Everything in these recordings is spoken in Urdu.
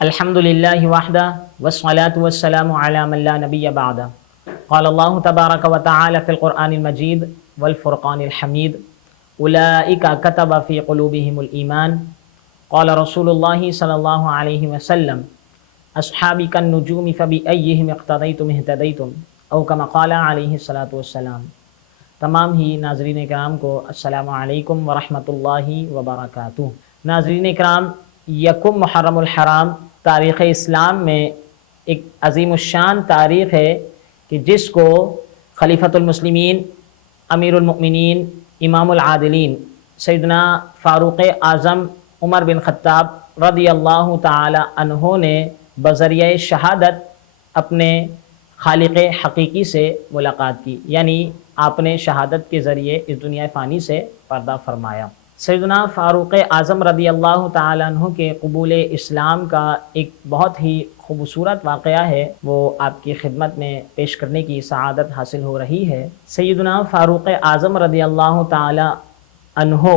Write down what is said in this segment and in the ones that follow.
الحمد للہ وحدہ والصلاة والسلام علی من لا نبی بعدہ قال اللہ تبارک و تعالی فی القرآن المجید والفرقان الحمید اولئک کتب فی قلوبہم الایمان قال رسول اللہ صلی اللہ علیہ وسلم اصحابی کالنجوم فبأیہم اقتدیتم اہتدیتم او کما قال علیہ الصلاۃ والسلام۔ تمام ہی ناظرین کرام کو السلام علیکم ورحمۃ اللہ وبرکاتہ۔ ناظرین کرام، یکم محرم الحرام تاریخ اسلام میں ایک عظیم الشان تاریخ ہے کہ جس کو خلیفۃ المسلمین، امیر المؤمنین، امام العادلین سیدنا فاروق اعظم عمر بن خطاب رضی اللہ تعالی عنہ نے بذریعہ شہادت اپنے خالق حقیقی سے ملاقات کی، یعنی آپ نے شہادت کے ذریعے اس دنیا فانی سے پردہ فرمایا۔ سیدنا فاروق اعظم رضی اللہ تعالیٰ عنہ کے قبول اسلام کا ایک بہت ہی خوبصورت واقعہ ہے، وہ آپ کی خدمت میں پیش کرنے کی سعادت حاصل ہو رہی ہے۔ سیدنا فاروق اعظم رضی اللہ تعالیٰ عنہ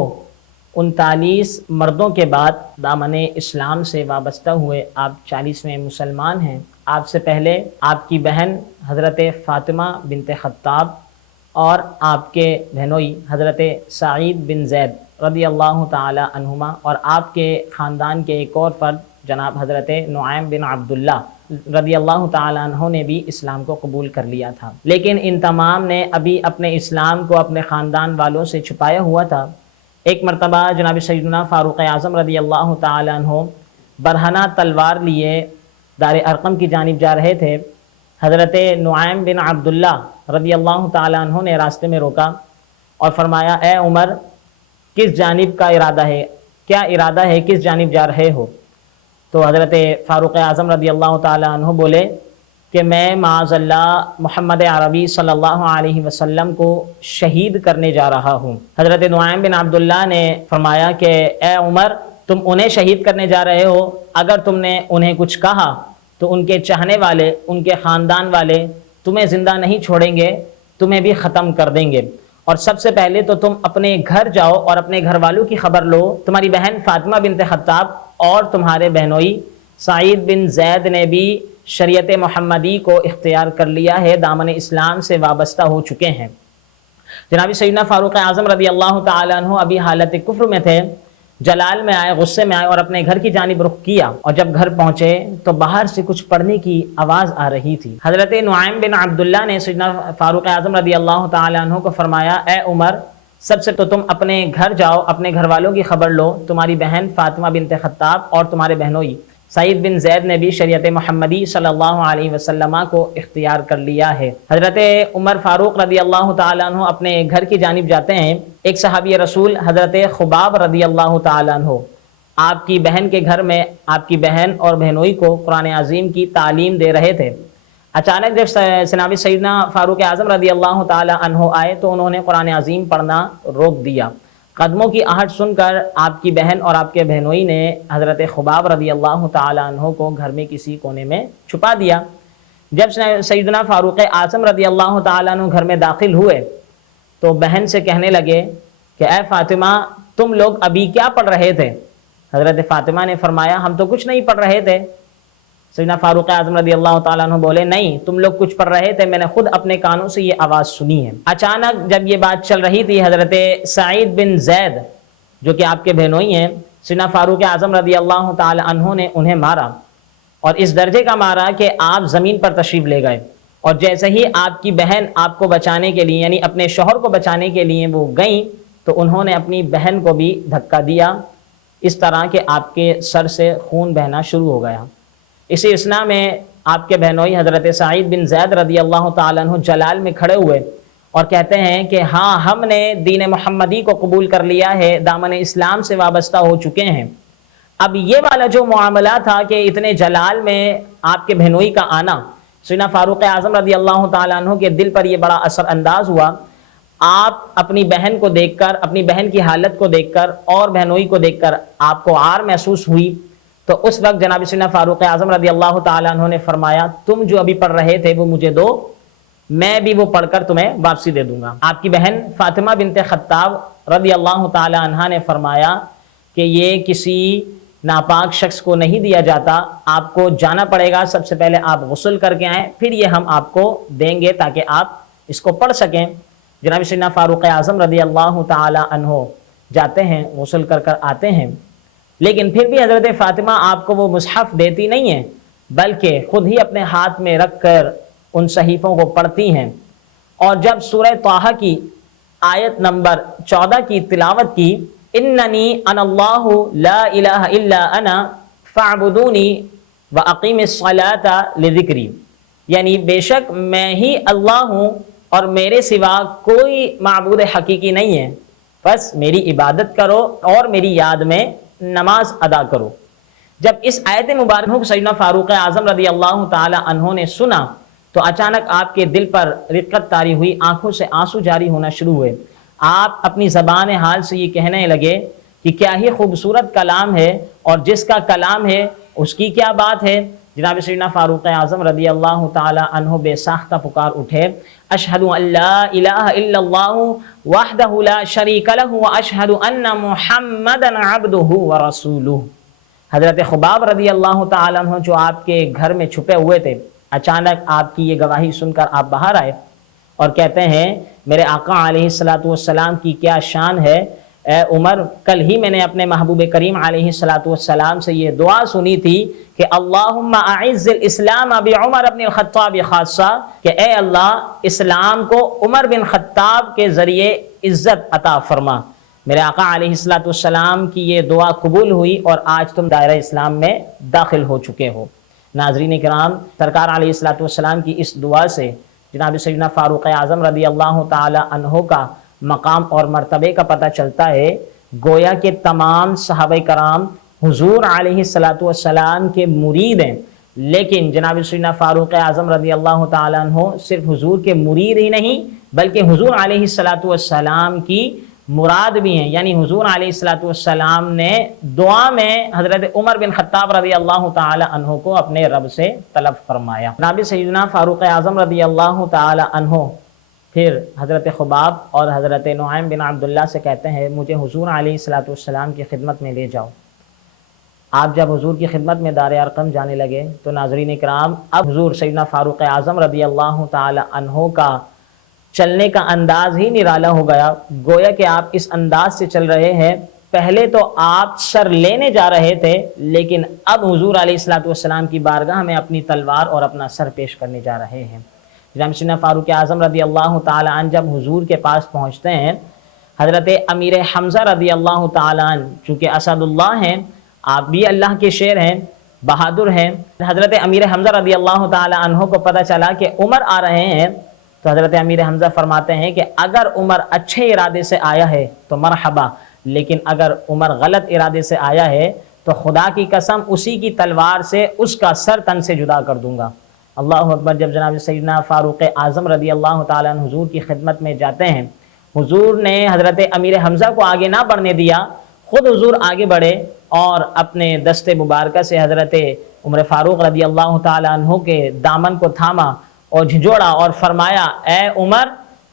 39 مردوں کے بعد دامن اسلام سے وابستہ ہوئے آپ 40ویں مسلمان ہیں۔ آپ سے پہلے آپ کی بہن حضرت فاطمہ بنت خطاب اور آپ کے بہنوئی حضرت سعید بن زید رضی اللہ تعالی عنہما اور آپ کے خاندان کے ایک اور فرد جناب حضرت نعیم بن عبداللہ رضی اللہ تعالی عنہ نے بھی اسلام کو قبول کر لیا تھا، لیکن ان تمام نے ابھی اپنے اسلام کو اپنے خاندان والوں سے چھپایا ہوا تھا۔ ایک مرتبہ جناب سیدنا فاروق اعظم رضی اللہ تعالی عنہ برہنہ تلوار لیے دار ارقم کی جانب جا رہے تھے۔ حضرت نعیم بن عبداللہ رضی اللہ تعالی عنہ نے راستے میں روکا اور فرمایا، اے عمر، کس جانب کا ارادہ ہے؟ کیا ارادہ ہے؟ کس جانب جا رہے ہو؟ تو حضرت فاروق اعظم رضی اللہ تعالی عنہ بولے کہ میں معاذ اللہ محمد عربی صلی اللہ علیہ وسلم کو شہید کرنے جا رہا ہوں۔ حضرت نعیم بن عبداللہ نے فرمایا کہ اے عمر، تم انہیں شہید کرنے جا رہے ہو؟ اگر تم نے انہیں کچھ کہا تو ان کے چاہنے والے، ان کے خاندان والے تمہیں زندہ نہیں چھوڑیں گے، تمہیں بھی ختم کر دیں گے، اور سب سے پہلے تو تم اپنے گھر جاؤ اور اپنے گھر والوں کی خبر لو۔ تمہاری بہن فاطمہ بنت خطاب اور تمہارے بہنوئی سعید بن زید نے بھی شریعت محمدی کو اختیار کر لیا ہے، دامن اسلام سے وابستہ ہو چکے ہیں۔ جناب سیدنا فاروق اعظم رضی اللہ تعالی عنہ ابھی حالت کفر میں تھے، جلال میں آئے، غصے میں آئے اور اپنے گھر کی جانب رخ کیا، اور جب گھر پہنچے تو باہر سے کچھ پڑھنے کی آواز آ رہی تھی۔ حضرت نعیم بن عبداللہ نے سیدنا فاروق اعظم رضی اللہ تعالی عنہ کو فرمایا، اے عمر، سب سے تو تم اپنے گھر جاؤ، اپنے گھر والوں کی خبر لو۔ تمہاری بہن فاطمہ بنت خطاب اور تمہارے بہنوئی سعید بن زید نے بھی شریعت محمدی صلی اللہ علیہ وسلم کو اختیار کر لیا ہے۔ حضرت عمر فاروق رضی اللہ تعالیٰ عنہ اپنے گھر کی جانب جاتے ہیں۔ ایک صحابی رسول حضرت خباب رضی اللہ تعالیٰ عنہ آپ کی بہن کے گھر میں آپ کی بہن اور بہنوئی کو قرآن عظیم کی تعلیم دے رہے تھے۔ اچانک جب جناب سیدنا فاروق اعظم رضی اللہ تعالیٰ عنہ آئے تو انہوں نے قرآن عظیم پڑھنا روک دیا۔ قدموں کی آہٹ سن کر آپ کی بہن اور آپ کے بہنوئی نے حضرت خباب رضی اللہ تعالیٰ عنہ کو گھر میں کسی کونے میں چھپا دیا۔ جب سیدنا فاروق اعظم رضی اللہ تعالیٰ عنہ گھر میں داخل ہوئے تو بہن سے کہنے لگے کہ اے فاطمہ، تم لوگ ابھی کیا پڑھ رہے تھے؟ حضرت فاطمہ نے فرمایا، ہم تو کچھ نہیں پڑھ رہے تھے۔ سیدنا فاروق اعظم رضی اللہ تعالیٰ عنہ بولے، نہیں، تم لوگ کچھ پڑھ رہے تھے، میں نے خود اپنے کانوں سے یہ آواز سنی ہے۔ اچانک جب یہ بات چل رہی تھی، حضرت سعید بن زید جو کہ آپ کے بہنوئی ہیں، سیدنا فاروق اعظم رضی اللہ تعالیٰ عنہ نے انہیں مارا، اور اس درجے کا مارا کہ آپ زمین پر تشریف لے گئے، اور جیسے ہی آپ کی بہن آپ کو بچانے کے لیے، یعنی اپنے شوہر کو بچانے کے لیے وہ گئیں تو انہوں نے اپنی بہن کو بھی دھکا دیا، اس طرح کہ آپ کے سر سے خون بہنا شروع ہو گیا۔ اسی اثناء میں آپ کے بہنوئی حضرت سعید بن زید رضی اللہ تعالیٰ عنہ جلال میں کھڑے ہوئے اور کہتے ہیں کہ ہاں، ہم نے دین محمدی کو قبول کر لیا ہے، دامن اسلام سے وابستہ ہو چکے ہیں۔ اب یہ والا جو معاملہ تھا کہ اتنے جلال میں آپ کے بہنوئی کا آنا، سیدنا فاروق اعظم رضی اللہ تعالیٰ عنہ کے دل پر یہ بڑا اثر انداز ہوا۔ آپ اپنی بہن کو دیکھ کر، اپنی بہن کی حالت کو دیکھ کر اور بہنوئی کو دیکھ کر آپ کو عار محسوس ہوئی، تو اس وقت جناب سیدنا فاروق اعظم رضی اللہ تعالیٰ عنہ نے فرمایا، تم جو ابھی پڑھ رہے تھے وہ مجھے دو، میں بھی وہ پڑھ کر تمہیں واپسی دے دوں گا۔ آپ کی بہن فاطمہ بنت خطاب رضی اللہ تعالیٰ عنہ نے فرمایا کہ یہ کسی ناپاک شخص کو نہیں دیا جاتا، آپ کو جانا پڑے گا، سب سے پہلے آپ غسل کر کے آئیں، پھر یہ ہم آپ کو دیں گے تاکہ آپ اس کو پڑھ سکیں۔ جناب سیدنا فاروق اعظم رضی اللہ تعالی عنہ جاتے ہیں، غسل کر کر آتے ہیں، لیکن پھر بھی حضرت فاطمہ آپ کو وہ مصحف دیتی نہیں ہیں، بلکہ خود ہی اپنے ہاتھ میں رکھ کر ان صحیفوں کو پڑھتی ہیں، اور جب سورہ طٰہٰ کی آیت نمبر 14 کی تلاوت کی، اننی انا اللہ لا الہ الا انا فاعبدونی واقیم الصلاۃ لذکری، یعنی بے شک میں ہی اللہ ہوں اور میرے سوا کوئی معبود حقیقی نہیں ہے، بس میری عبادت کرو اور میری یاد میں نماز ادا کرو۔ جب اس آیت مبارکہ کو سیدنا فاروق اعظم رضی اللہ تعالی عنہ نے سنا تو اچانک آپ کے دل پر رقت طاری ہوئی، آنکھوں سے آنسو جاری ہونا شروع ہوئے۔ آپ اپنی زبان حال سے یہ کہنے لگے کہ کیا ہی خوبصورت کلام ہے، اور جس کا کلام ہے اس کی کیا بات ہے۔ جناب سیدنا فاروق اعظم رضی اللہ تعالی عنہ بے ساختہ پکار اٹھے، اشہد ان لا الہ الا اللہ وحدہ لا شریک لہ واشہد ان محمدا عبدہ ورسولہ۔ حضرت خباب رضی اللہ تعالی عنہ جو آپ کے گھر میں چھپے ہوئے تھے، اچانک آپ کی یہ گواہی سن کر آپ باہر آئے اور کہتے ہیں میرے آقا علیہ الصلوۃ والسلام کی کیا شان ہے، اے عمر، کل ہی میں نے اپنے محبوب کریم علیہ الصلوۃ والسلام سے یہ دعا سنی تھی کہ اللہم اعز الاسلام بعمر بن الخطاب خاصہ، کہ اے اللہ اسلام کو عمر بن خطاب کے ذریعے عزت عطا فرما۔ میرے آقا علیہ الصلوۃ والسلام کی یہ دعا قبول ہوئی اور آج تم دائرہ اسلام میں داخل ہو چکے ہو۔ ناظرین کرام، سرکار علیہ الصلوۃ والسلام کی اس دعا سے جناب سیدنا فاروق اعظم رضی اللہ تعالی عنہ کا مقام اور مرتبے کا پتہ چلتا ہے۔ گویا کہ تمام صحابہ کرام حضور علیہ الصلوۃ والسلام کے مرید ہیں، لیکن جناب سیدنا فاروق اعظم رضی اللہ تعالی عنہ صرف حضور کے مرید ہی نہیں بلکہ حضور علیہ الصلوۃ والسلام کی مراد بھی ہیں، یعنی حضور علیہ الصلوۃ والسلام نے دعا میں حضرت عمر بن خطاب رضی اللہ تعالی عنہ کو اپنے رب سے طلب فرمایا۔ جناب سیدنا فاروق اعظم رضی اللہ تعالی عنہ پھر حضرت خباب اور حضرت نعیم بن عبداللہ سے کہتے ہیں مجھے حضور علیہ الصلوۃ والسلام کی خدمت میں لے جاؤ۔ آپ جب حضور کی خدمت میں دار ارقم جانے لگے تو ناظرین کرام، اب حضور سیدنا فاروق اعظم رضی اللہ تعالی عنہ کا چلنے کا انداز ہی نرالا ہو گیا۔ گویا کہ آپ اس انداز سے چل رہے ہیں، پہلے تو آپ سر لینے جا رہے تھے، لیکن اب حضور علیہ الصلوۃ والسلام کی بارگاہ میں اپنی تلوار اور اپنا سر پیش کرنے جا رہے ہیں۔ جناب سیدنا فاروق اعظم رضی اللہ تعالی عنہ جب حضور کے پاس پہنچتے ہیں، حضرت امیر حمزہ رضی اللہ تعالی عنہ چونکہ اسد اللہ ہیں، آپ بھی اللہ کے شیر ہیں، بہادر ہیں، حضرت امیر حمزہ رضی اللہ تعالی عنہ کو پتہ چلا کہ عمر آ رہے ہیں، تو حضرت امیر حمزہ فرماتے ہیں کہ اگر عمر اچھے ارادے سے آیا ہے تو مرحبا، لیکن اگر عمر غلط ارادے سے آیا ہے تو خدا کی قسم اسی کی تلوار سے اس کا سر تن سے جدا کر دوں گا۔ اللہ اکبر۔ جب جناب سیدنا فاروق اعظم رضی اللہ تعالیٰ عنہ حضور کی خدمت میں جاتے ہیں، حضور نے حضرت امیر حمزہ کو آگے نہ بڑھنے دیا، خود حضور آگے بڑھے اور اپنے دست مبارکہ سے حضرت عمر فاروق رضی اللہ تعالیٰ عنہ کے دامن کو تھاما اور جھنجھوڑا اور فرمایا اے عمر،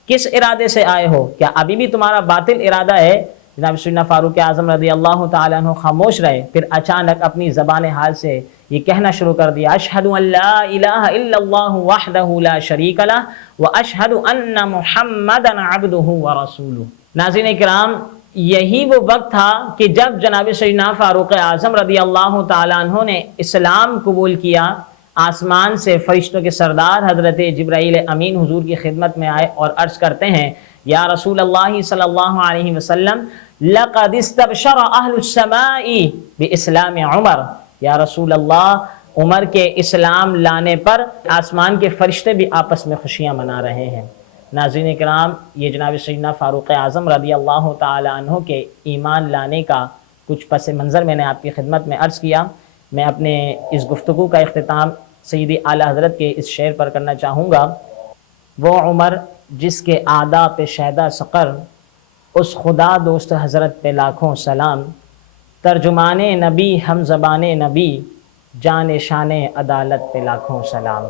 کس ارادے سے آئے ہو؟ کیا ابھی بھی تمہارا باطل ارادہ ہے؟ جناب سیدنا فاروق اعظم رضی اللہ تعالیٰ عنہ خاموش رہے، پھر اچانک اپنی زبان حال سے یہ کہنا شروع کر دیا، اشہد ان لا الہ الا اللہ وحدہ لا شریک لہ واشہد ان محمدا عبدہ ورسولہ۔ ناظرین کرام، یہی وہ وقت تھا کہ جب جناب سیدنا فاروق اعظم رضی اللہ تعالیٰ عنہ نے اسلام قبول کیا، آسمان سے فرشتوں کے سردار حضرت جبرائیل امین حضور کی خدمت میں آئے اور عرض کرتے ہیں یا رسول اللہ صلی اللہ علیہ وسلم، لقد استبشر اہل السماء باسلام عمر، یا رسول اللہ عمر کے اسلام لانے پر آسمان کے فرشتے بھی آپس میں خوشیاں منا رہے ہیں۔ ناظرین کرام، یہ جناب سیدنا فاروق اعظم رضی اللہ تعالی عنہ کے ایمان لانے کا کچھ پس منظر میں نے آپ کی خدمت میں عرض کیا۔ میں اپنے اس گفتگو کا اختتام سیدی اعلیٰ حضرت کے اس شعر پر کرنا چاہوں گا، وہ عمر جس کے اعداء پہ شیدا سقر، اس خدا دوست حضرت پہ لاکھوں سلام، ترجمان نبی ہم زبان نبی، جان شان عدالت پہ لاکھوں سلام۔